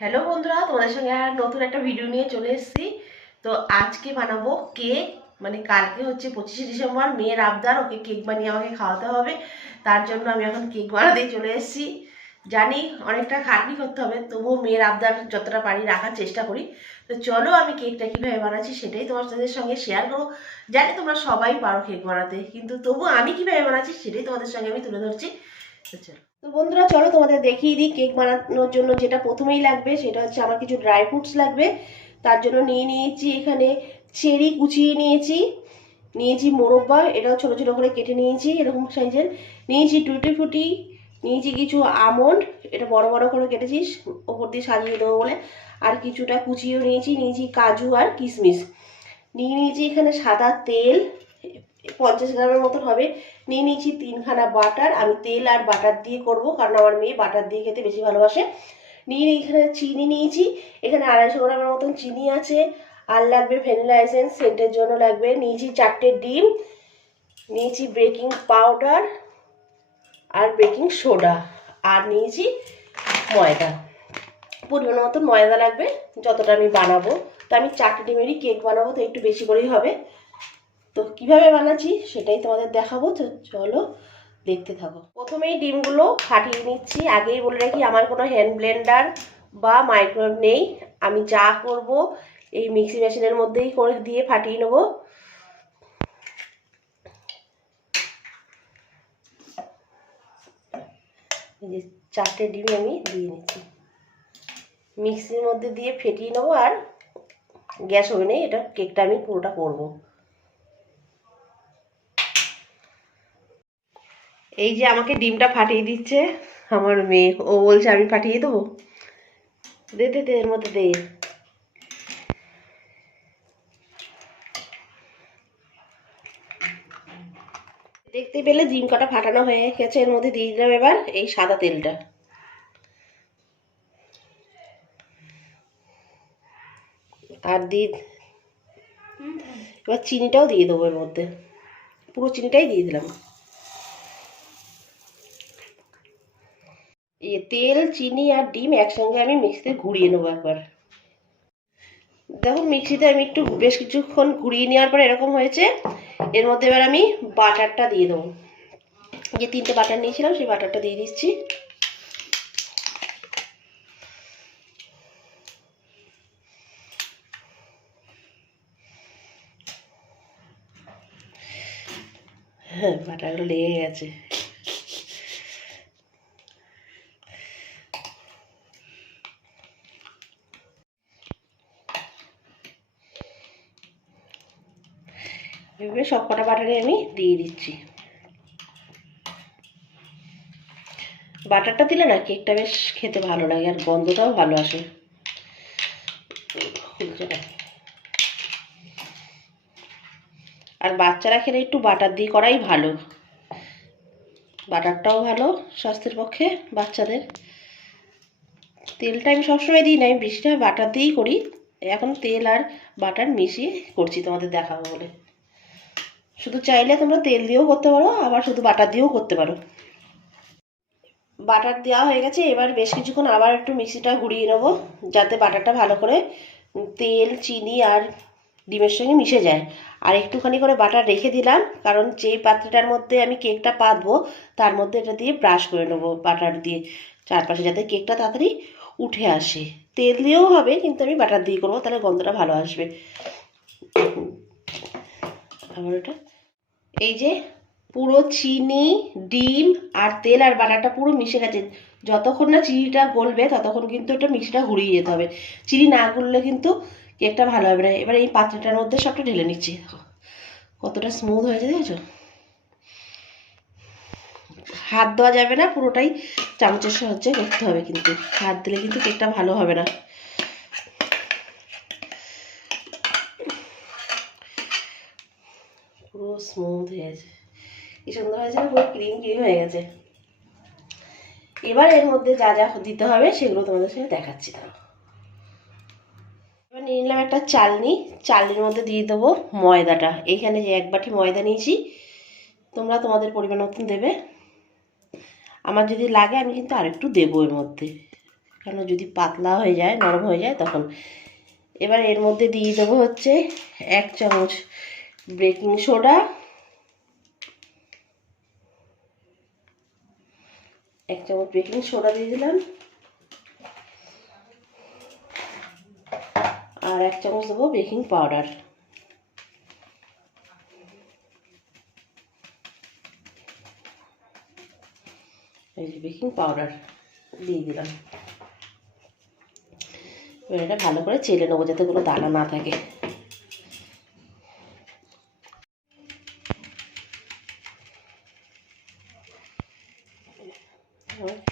Hello বন্ধুরা, তোমাদের সঙ্গে আর নতুন একটা ভিডিও নিয়ে চলে এসেছি। তো আজকে বানাবো কেক। মানে কালকে হচ্ছে 25শে ডিসেম্বর, মেয়ের আবদার, ওকে কেক বানিয়ে আমাকে খাওয়াতে হবে। তার জন্য আমি এখন কেক বানাতেই চলে এসেছি। জানি অনেকটা খাটনি করতে হবে, তবুও মেয়ের আবদার যতটা পারি রাখার চেষ্টা করি। তো চলো আমি কেকটা কীভাবে বানাচ্ছি সেটাই তোমাদের সঙ্গে শেয়ার করবো। জানি তোমরা সবাই পারো কেক বানাতে, কিন্তু তবু আমি কীভাবে বানাচ্ছি সেটাই তোমাদের সঙ্গে আমি তুলে ধরছি। তো চলো, তো বন্ধুরা চলো তোমাদের দেখিয়ে দিই। কেক বানানোর জন্য যেটা প্রথমেই লাগবে সেটা হচ্ছে আমার কিছু ড্রাই ফ্রুটস লাগবে। তার জন্য নিয়ে নিয়েছি এখানে চেরি কুচিয়ে নিয়েছি মোরব্বা, এটাও ছোটো ছোটো করে কেটে নিয়েছি এরকম সাইজের। নিয়েছি টুটি ফুটি, নিয়েছি কিছু আমন্ড, এটা বড় বড় করে কেটেছি ওপর দিয়ে সাজিয়ে দেবো বলে। আর কিছুটা কুচিয়েও নিয়েছি কাজু আর কিশমিশ। নিয়েছি এখানে সাদা তেল 50 গ্রামের মতন হবে। নিয়েছি 3খানা বাটার। আমি তেল আর বাটার দিয়ে করব, কারণ আমার মেয়ে বাটার দিয়ে খেতে বেশি ভালোবাসে। এখানে চিনি নিয়েছি, এখানে 250 গ্রামের মতন চিনি আছে। আর লাগবে ভ্যানিলা এসেন্স, সেন্টের জন্য লাগবে। নিয়েছি 4টে ডিম, নিয়েছি বেকিং পাউডার আর বেকিং সোডা, আর নিয়েছি ময়দা। পরিমাণ মতন ময়দা লাগবে যতটা আমি বানাবো। তো আমি 4টে ডিমেরই কেক বানাবো, তো একটু বেশি করেই হবে। তো কিভাবে বানাচ্ছি সেটাই তোমাদের দেখাবো। তো চলো দেখতে থাকো। প্রথমেই ডিমগুলো ফাটিয়ে নিচ্ছি। আগেই বলে রাখি আমার কোনো হ্যান্ড ব্লেন্ডার বা মাইক্রোওয়েভ নেই। আমি যা করব এই মিক্সি মেশিনের মধ্যেই করে দিয়ে ফাটিয়ে নেব। এই যে 4টে ডিম আমি দিয়ে নিচ্ছি, মিক্সির মধ্যে দিয়ে ফেটিয়ে নেবো। আর গ্যাস ওভেনে এটা কেকটা আমি পুরোটা করব। এই যে আমাকে ডিমটা ফাটিয়ে দিচ্ছে আমার মেয়ে, ও বলছে আমি ফাটিয়ে দেবো। দে দে দে, এর মধ্যে দে। দেখতে পেলে ডিম কটা ফাটানো হয়ে গেছে। এর মধ্যে দিয়ে দিলাম এবার এই সাদা তেলটা। আর এবার চিনিটাও দিয়ে দেবো এর মধ্যে, পুরো চিনিটাই দিয়ে দিলাম। তেল, চিনি আর ডিম একসঙ্গে আমি মিক্সিতে ঘুরিয়ে নেবো একবার। দেখুন মিক্সিতে আমি একটু বেশ কিছুক্ষণ ঘুরিয়ে নেওয়ার পর এরকম হয়েছে। এর মধ্যে এবার আমি বাটারটা দিয়ে দেবো। যে 3টে বাটার নিয়েছিলাম সেই বাটারটা দিয়ে দিচ্ছি। হ্যাঁ, বাটারগুলো লেগে গেছে। এভাবে সব কটা বাটারে আমি দিয়ে দিচ্ছি। বাটারটা দিলে না কেকটা বেশ খেতে ভালো লাগে, আর গন্ধটাও ভালো আসে। আর বাচ্চারা খেলে একটু বাটার দিয়ে করাই ভালো, বাটারটাও ভালো স্বাস্থ্যের পক্ষে বাচ্চাদের। তেলটা আমি সবসময় দিই না, আমি বেশিটা বাটার দিয়েই করি। এখন তেল আর বাটার মিশিয়ে করছি তোমাদের দেখাবো বলে। শুধু চাইলে তোমরা তেল দিয়েও করতে পারো, আবার শুধু বাটার দিয়েও করতে পারো। বাটার দেওয়া হয়ে গেছে, এবার বেশ কিছুক্ষণ আবার একটু মিক্সিটা ঘুরিয়ে নেবো, যাতে বাটারটা ভালো করে তেল, চিনি আর ডিমের সঙ্গে মিশে যায়। আর একটুখানি করে বাটার রেখে দিলাম, কারণ যেই পাত্রটার মধ্যে আমি কেকটা পাতবো তার মধ্যে এটা দিয়ে ব্রাশ করে নেবো বাটার দিয়ে চারপাশে, যাতে কেকটা তাড়াতাড়ি উঠে আসে। তেল দিয়েও হবে, কিন্তু আমি বাটার দিয়ে করবো, তাহলে গন্ধটা ভালো আসবে। আবার ওটা এই যে পুরো চিনি, ডিম আর তেল আর বাটারটা পুরো মিশে গেছে। যতক্ষণ না চিনিটা গলবে ততক্ষণ কিন্তু এটা মিক্সিটা ঘুরিয়ে যেতে হবে। চিনি না গললে কিন্তু কেকটা ভালো হবে না। এবার এই পাত্রটার মধ্যে সবটা ঢেলে নিচ্ছি। দেখো কতটা স্মুথ হয়েছে, দেখেছো? হাত দেওয়া যাবে না, পুরোটাই চামচের সাহায্যে করতে হবে, কিন্তু হাত দিলে কিন্তু কেকটা ভালো হবে না। পুরো স্মুথ হয়েছে, কি সুন্দর হয়েছে না, পুরো ক্রিম ক্রিম হয়ে গেছে। এবার এর মধ্যে যা যা দিতে হবে সেগুলো তোমাদের সাথে দেখাচ্ছি। তাও এবার নিয়ে নিলাম একটা চালনির মধ্যে দিয়ে দেবো ময়দাটা। এইখানে যে 1 বাটি ময়দা নিয়েছি, তোমরা তোমাদের পরিমাণ মতন দেবে। আমার যদি লাগে আমি কিন্তু আরেকটু দেবো এর মধ্যে, কেন যদি পাতলা হয়ে যায়, নরম হয়ে যায় তখন। এবার এর মধ্যে দিয়ে দেবো হচ্ছে 1 চামচ বেকিং সোডা, 1 চামচ বেকিং সোডা দিয়ে দিলাম, আর 1 চামচ দেবো বেকিং পাউডার। এই যে বেকিং পাউডার দিয়ে দিলাম। এবার এটা ভালো করে চেলে নেবো যাতে কোনো দানা না থাকে।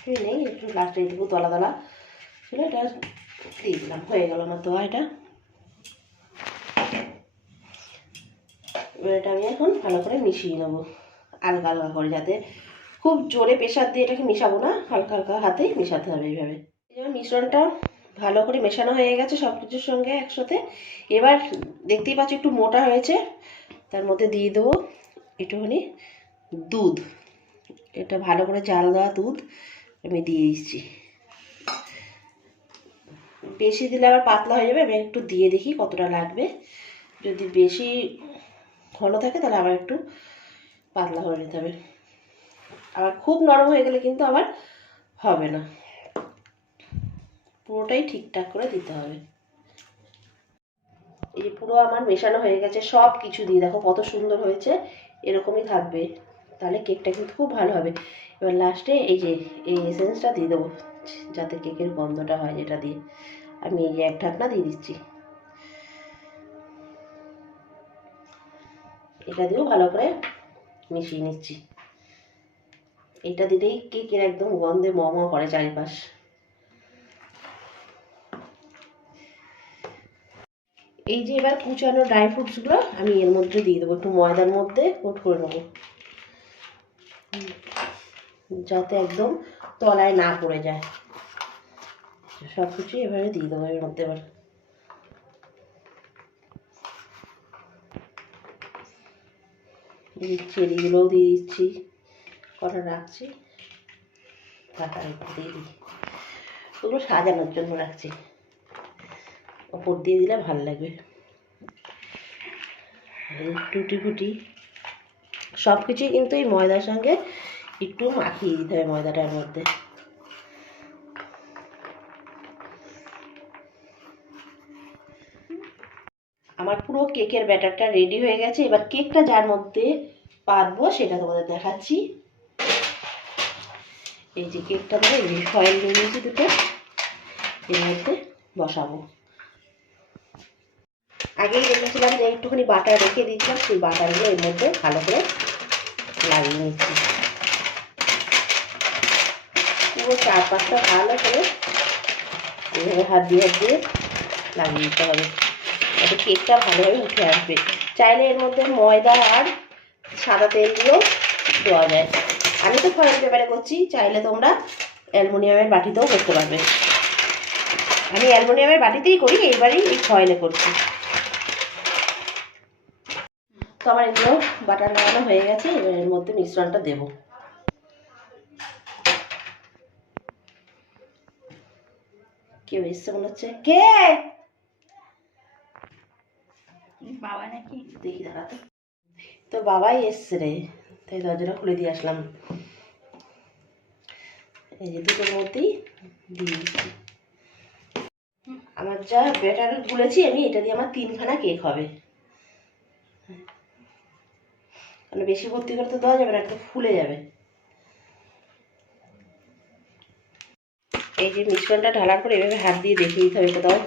কিছুই নেই, একটু লাস্টে এইটুকু দলা দলা ছিল, এটা দিয়ে দিলাম। হয়ে গেল আমার দোয়া এটা। এবার এটা আমি এখন ভালো করে মিশিয়ে নেবো হালকা হালকা করে, যাতে খুব জোরে প্রেশার দিয়ে এটাকে মিশাবো না, হালকা হালকা হাতে মিশাতে হবে এইভাবে। এবার মিশ্রণটা ভালো করে মেশানো হয়ে গেছে সব কিছুর সঙ্গে একসাথে। এবার দেখতেই পাচ্ছ একটু মোটা হয়েছে, তার মধ্যে দিয়ে দেবো একটুখানি দুধ। এটা ভালো করে জাল দেওয়া দুধ আমি দিয়ে দিচ্ছি। বেশি দিলে আবার পাতলা হয়ে যাবে, আমি একটু দিয়ে দেখি কতটা লাগবে। যদি বেশি ঘন থাকে তাহলে আবার একটু পাতলা করে নিতে হবে। আবার খুব নরম হয়ে গেলে কিন্তু আবার হবে না, পুরোটাই ঠিকঠাক করে দিতে হবে। এই পুরো আমার মেশানো হয়ে গেছে সব কিছু দিয়ে, দেখো কত সুন্দর হয়েছে। এরকমই থাকবে, তাহলে কেকটা কিন্তু খুব ভালো হবে। এবার লাস্টে এই যে এই এসেন্সটা দিয়ে দেবো, যাতে কেকের গন্ধটা হয়, যেটা দিয়ে আমি এই যে 1 ঢাকনা দিয়ে দিচ্ছি। এটা দিয়েও ভালো করে মিশিয়ে নিচ্ছি। এটা দিলেই কেকের একদম গন্ধে ম ম করে চারিপাশ। এই যে এবার কুচানো ড্রাই ফ্রুটসগুলো আমি এর মধ্যে দিয়ে দেবো, একটু ময়দার মধ্যে কোট করে নেবো, যাতে একদম তলায় না পড়ে যায়। সব কিছু এভাবে দিয়ে দেবো এর মধ্যে। এবার চেরিগুলোও দিয়ে দিচ্ছি, কটা রাখছি, কাটা দিয়ে দিই, ওগুলো সাজানোর জন্য রাখছি, ওপর দিয়ে দিলে ভালো লাগবে। টুটি ফুটি সব কিছুই কিন্তু এই ময়দার সঙ্গে একটু মাখিয়ে দিতে হবে ময়দাটার মধ্যে। আমার পুরো কেকের ব্যাটারটা রেডি হয়ে গেছে। এবার কেকটা যার মধ্যে পাতবো সেটা তোমাদের দেখাচ্ছি। এই যে কেকটা ধরে এই ফয়েল নিয়ে নিয়েছি দুটো, এর মধ্যে বসাবো। আগেই দেখেছিলাম যে একটুখানি বাটার রেখে দিয়েছিলাম, সেই বাটারগুলো এর মধ্যে ভালো করে লাগিয়ে নিচ্ছি। পুরো চারপাশটা ভালো করে এইভাবে হাত দিয়ে লাগিয়ে দিতে হবে, যাতে কেকটা ভালোভাবে উঠে আসবে। চাইলে এর মধ্যে ময়দা আর সাদা তেল দিয়েও দেওয়া যায়। আমি তো ফয়েল পেপারে করছি, চাইলে তোমরা অ্যালুমিনিয়ামের বাটিতেও করতে পারবে। আমি অ্যালুমিনিয়ামের বাটিতেই করি, এইবারই এই ফয়েলে করছি। তো আমার এগুলো বাটার লাগানো হয়ে গেছে। এবার এর মধ্যে মিশ্রণটা দেব। কেউ এসছে মনে হচ্ছে, কে? বাবা নাকি? দেখি দাঁড়াতে। তো বাবাই এসছে রে, তাই দরজাটা খুলে দিয়ে আসলাম। এই যে দুটোর মধ্যেই দিয়ে দিচ্ছি। আমার যা ব্যাটার গুলেছি আমি, এটা দিয়ে আমার 3খানা কেক হবে। কারণ বেশি ভর্তি করে তো দেওয়া যাবে না, একটু ফুলে যাবে। এই যে মিশ্রণটা ঢালার পরে এভাবে হাত দিয়ে দেখিয়ে দিতে হবে কোথাও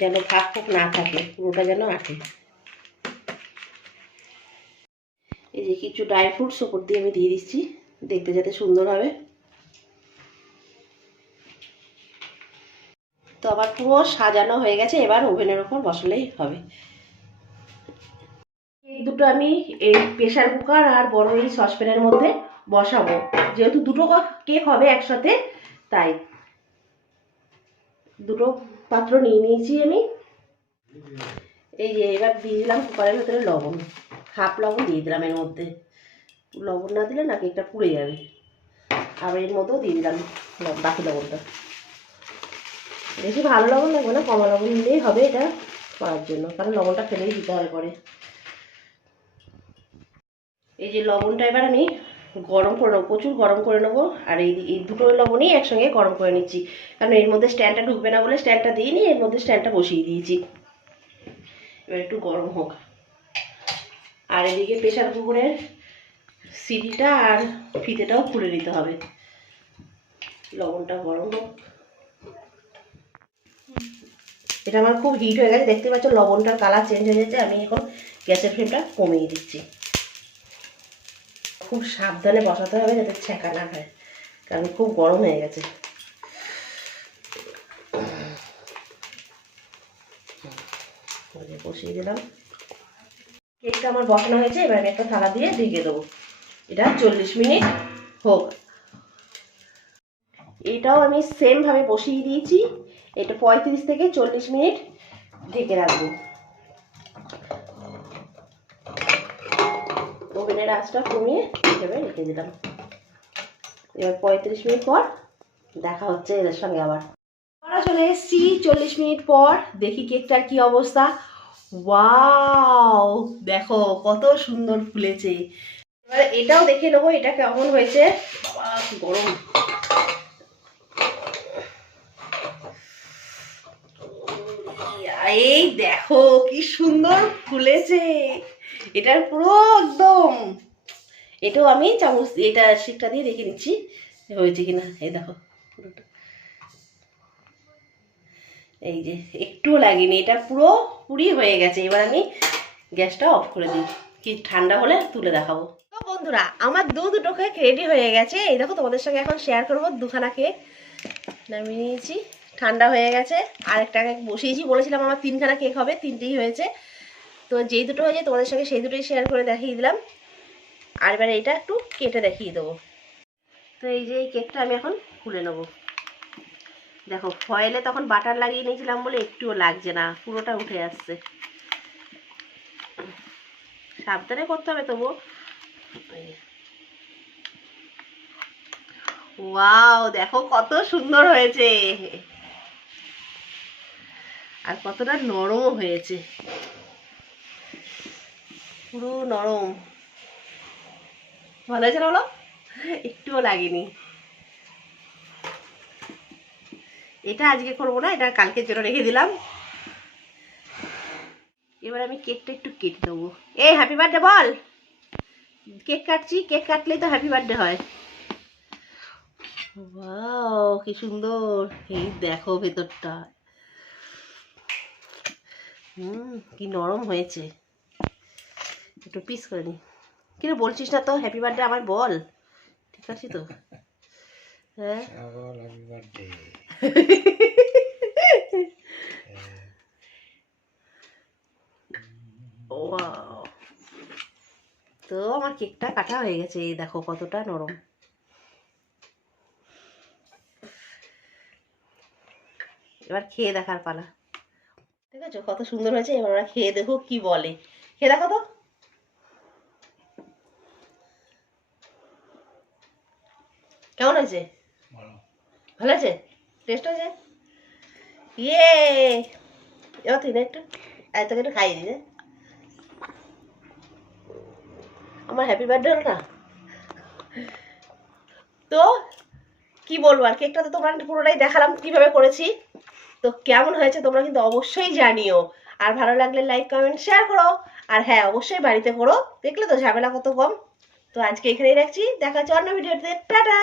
যেন ফাঁক ফুক না থাকে, পুরোটা যেন আটে। এই যে কিছু ড্রাই ফ্রুটস ওপর দিয়ে আমি দিয়ে দিচ্ছি, দেখতে যাতে সুন্দর হবে। তো আবার পুরো সাজানো হয়ে গেছে, এবার ওভেনের ওপর বসালেই হবে। এই দুটো আমি এই প্রেসার কুকার আর বড় এই সসপ্যানের মধ্যে বসাবো, যেহেতু দুটো কেক হবে একসাথে, তাই দুটো পাত্র নিয়ে নিয়েছি আমি। এই যে এবার দিয়ে দিলাম কুকারের ভেতরে লবণ, হাফ লবণ দিয়ে দিলাম এর মধ্যে। লবণ না দিলে না কেকটা পুড়ে যাবে। আবার এর মধ্যেও দিয়ে দিলাম বাকি লবণটা। বেশি ভালো লবণ লাগবে না, কমা লবণ দিলেই হবে এটা করার জন্য, কারণ লবণটা ফেলেই দিতে হবে পরে। এই যে লবণটা এবার আমি গরম করে নেবো, প্রচুর গরম করে নেবো। আর এই দুটো লবণই একসঙ্গে গরম করে নিচ্ছি, কারণ এর মধ্যে স্ট্যান্ডটা ঢুকবে না বলে স্ট্যান্ডটা দিইনি, এর মধ্যে স্ট্যান্ডটা বসিয়ে দিয়েছি। এবার একটু গরম হোক। আর এদিকে প্রেশার কুকারের সিটিটা আর ফিতেটাও খুলে নিতে হবে, লবণটা গরম হোক। এটা আমার খুব হিট হয়ে গেছে, দেখতে পাচ্ছ লবণটার কালার চেঞ্জ হয়ে যাচ্ছে। আমি এখন গ্যাসের ফ্লেমটা কমিয়ে দিচ্ছি। খুব সাবধানে বসাতে হবে যাতে ছ্যাঁকা না হয়, কারণ খুব গরম হয়ে গেছে। বসিয়ে দিলাম। কেকটা আমার বসানো হয়েছে, এবার আমি একটা থালা দিয়ে ঢেকে দেবো। এটা 40 মিনিট হোক। এটাও আমি সেমভাবে বসিয়ে দিয়েছি, এটা 35 থেকে 40 মিনিট ঢেকে রাখবো। ওভেনের আঁচটা কমিয়ে এভাবে রেখে দিলাম। এবার 35 মিনিট পর দেখা হচ্ছে এদের সঙ্গে আবার। চলে এসেছি 40 মিনিট পর, দেখি কেকটার কি অবস্থা। ওয়াও, দেখো কত সুন্দর ফুলেছে। এবার এটাও দেখে নেবো এটা কেমন হয়েছে। বাবা গরম। এই দেখো কি সুন্দর ফুলেছে, এটার পুরো একদম। এটাও আমি চামচ এটা শিকটা দিয়ে দেখে নিচ্ছি হয়েছে কিনা। এই দেখো পুরোটা, এই যে একটুও লাগেনি, এটা পুরো পুরি হয়ে গেছে। এবার আমি গ্যাসটা অফ করে দিই, কি ঠান্ডা হলে তুলে দেখাবো। তো বন্ধুরা আমার দুটো কেক রেডি হয়ে গেছে। এই দেখো তোমাদের সঙ্গে এখন শেয়ার করবো দুখানা কেক নামিয়ে নিয়েছি, ঠান্ডা হয়ে গেছে। আরেকটা কেক বসিয়েছি, বলেছিলাম আমার 3খানা কেক হবে, 3টেই হয়েছে। তো যেই দুটো হয়েছে তোমাদের সঙ্গে সেই দুটোই শেয়ার করে দেখিয়ে দিলাম। আর এবার এইটা একটু কেটে দেখিয়ে দেবো। তো এই যে এই কেকটা আমি এখন খুলে নেবো। দেখো ফয়েলে তখন বাটার লাগিয়ে নিয়েছিলাম বলে একটুও লাগছে না, পুরোটা উঠে আসছে। সাবধানে করতে হবে তবুও। ওয়াও, দেখো কত সুন্দর হয়েছে, আর কতটা নরমও হয়েছে, পুরো নরম। ভালো হয়েছে না বলো? একটুও লাগেনি। এটা আজকে করবো না, এটা কালকের জন্য রেখে দিলাম। এবার আমি কেকটা একটু কেটে দেবো। এই হ্যাপি বার্থডে বল। কেক কাটছি, কেক কাটলেই তো হ্যাপি বার্থডে হয়। ওয়াও কি সুন্দর, এই দেখো ভেতরটা কি নরম হয়েছে। একটু পিস করে নি। কিরে বলছিস না তো হ্যাপি বার্থডে আমায় বল, ঠিক আছে তো? হ্যাঁ হ্যাপি বার্থডে। ওয়াও, তো আমার কেকটা কাটা হয়ে গেছে, এই দেখো কতটা নরম। এবার খেয়ে দেখার পালা। ঠিক আছে কত সুন্দর হয়েছে। এবার ওরা খেয়ে দেখো কি বলে, খেয়ে দেখো তো। কেমন হয়েছে? ভালো আছে, টেস্ট হয়েছে। ইয়ে, এবার তুই না একটু তোকে একটু খাইয়ে দিই। আমার হ্যাপি বার্থডে হলো না তো কি বলবো আর, কেকটা তো তোমার পুরোটাই দেখালাম কিভাবে করেছি। তো কেমন হয়েছে তোমরা কিন্তু অবশ্যই জানিও। আর ভালো লাগলে লাইক কমেন্ট শেয়ার করো। আর হ্যাঁ অবশ্যই বাড়িতে করো, দেখলে তো ঝামেলা কত কম। তো আজকে এখানেই রাখছি, দেখা হচ্ছে অন্য ভিডিওতে, টাটা।